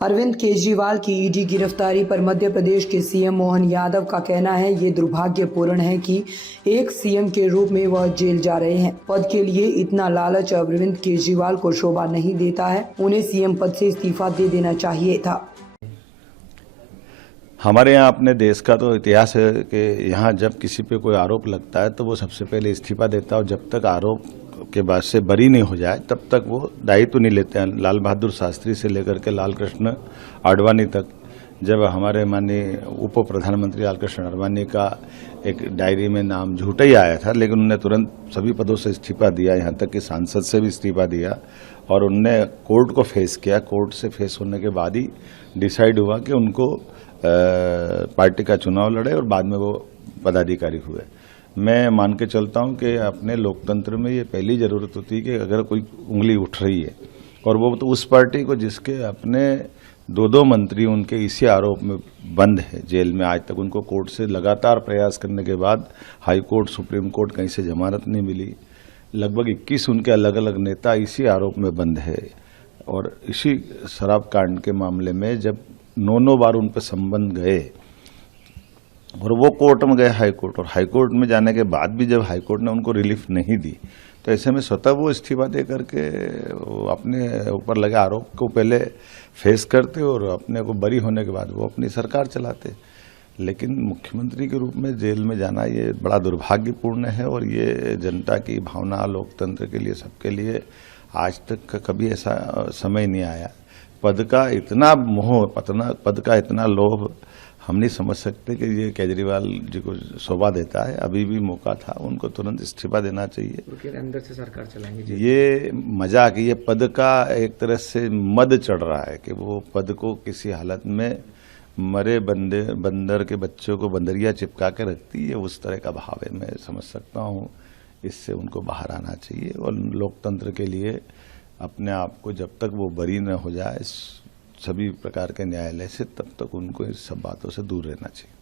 अरविंद केजरीवाल की ईडी गिरफ्तारी पर मध्य प्रदेश के सीएम मोहन यादव का कहना है, ये दुर्भाग्यपूर्ण है कि एक सीएम के रूप में वह जेल जा रहे हैं। पद के लिए इतना लालच अरविंद केजरीवाल को शोभा नहीं देता है। उन्हें सीएम पद से इस्तीफा दे देना चाहिए था। हमारे यहाँ अपने देश का तो इतिहास है कि यहाँ जब किसी पे कोई आरोप लगता है तो वो सबसे पहले इस्तीफा देता है और जब तक आरोप के बाद से बरी नहीं हो जाए तब तक वो दायित्व नहीं लेते हैं। लाल बहादुर शास्त्री से लेकर के लाल कृष्ण आडवाणी तक, जब हमारे माननीय उप प्रधानमंत्री लाल कृष्ण आडवाणी का एक डायरी में नाम झूठा ही आया था, लेकिन उन्होंने तुरंत सभी पदों से इस्तीफा दिया, यहाँ तक कि सांसद से भी इस्तीफा दिया और उनने कोर्ट को फेस किया। कोर्ट से फेस होने के बाद ही डिसाइड हुआ कि उनको पार्टी का चुनाव लड़े और बाद में वो पदाधिकारी हुए। मैं मान के चलता हूं कि अपने लोकतंत्र में ये पहली जरूरत होती है कि अगर कोई उंगली उठ रही है और वो तो उस पार्टी को जिसके अपने दो मंत्री उनके इसी आरोप में बंद है जेल में, आज तक उनको कोर्ट से लगातार प्रयास करने के बाद हाई कोर्ट, सुप्रीम कोर्ट कहीं से जमानत नहीं मिली। लगभग 21 उनके अलग अलग नेता इसी आरोप में बंद है और इसी शराब कांड के मामले में जब 9 बार उन पर संबंध गए और वो कोर्ट में गए हाई कोर्ट, और हाई कोर्ट में जाने के बाद भी जब हाई कोर्ट ने उनको रिलीफ नहीं दी तो ऐसे में स्वतः वो इस्तीफा दे करके अपने ऊपर लगे आरोप को पहले फेस करते और अपने को बरी होने के बाद वो अपनी सरकार चलाते। लेकिन मुख्यमंत्री के रूप में जेल में जाना ये बड़ा दुर्भाग्यपूर्ण है और ये जनता की भावना, लोकतंत्र के लिए, सबके लिए आज तक कभी ऐसा समय नहीं आया। पद का इतना मोह, पद का इतना लोभ हम नहीं समझ सकते कि ये केजरीवाल जी को शोभा देता है। अभी भी मौका था, उनको तुरंत इस्तीफा देना चाहिए। अंदर से सरकार चलाएंगे। ये मजाक, ये पद का एक तरह से मद चढ़ रहा है कि वो पद को किसी हालत में मरे बंदर के बच्चों को बंदरिया चिपका के रखती है, उस तरह का भाव है। मैं समझ सकता हूँ, इससे उनको बाहर आना चाहिए और लोकतंत्र के लिए अपने आप को जब तक वो बरी न हो जाए सभी प्रकार के न्यायालय से, तब तक उनको इस सब बातों से दूर रहना चाहिए।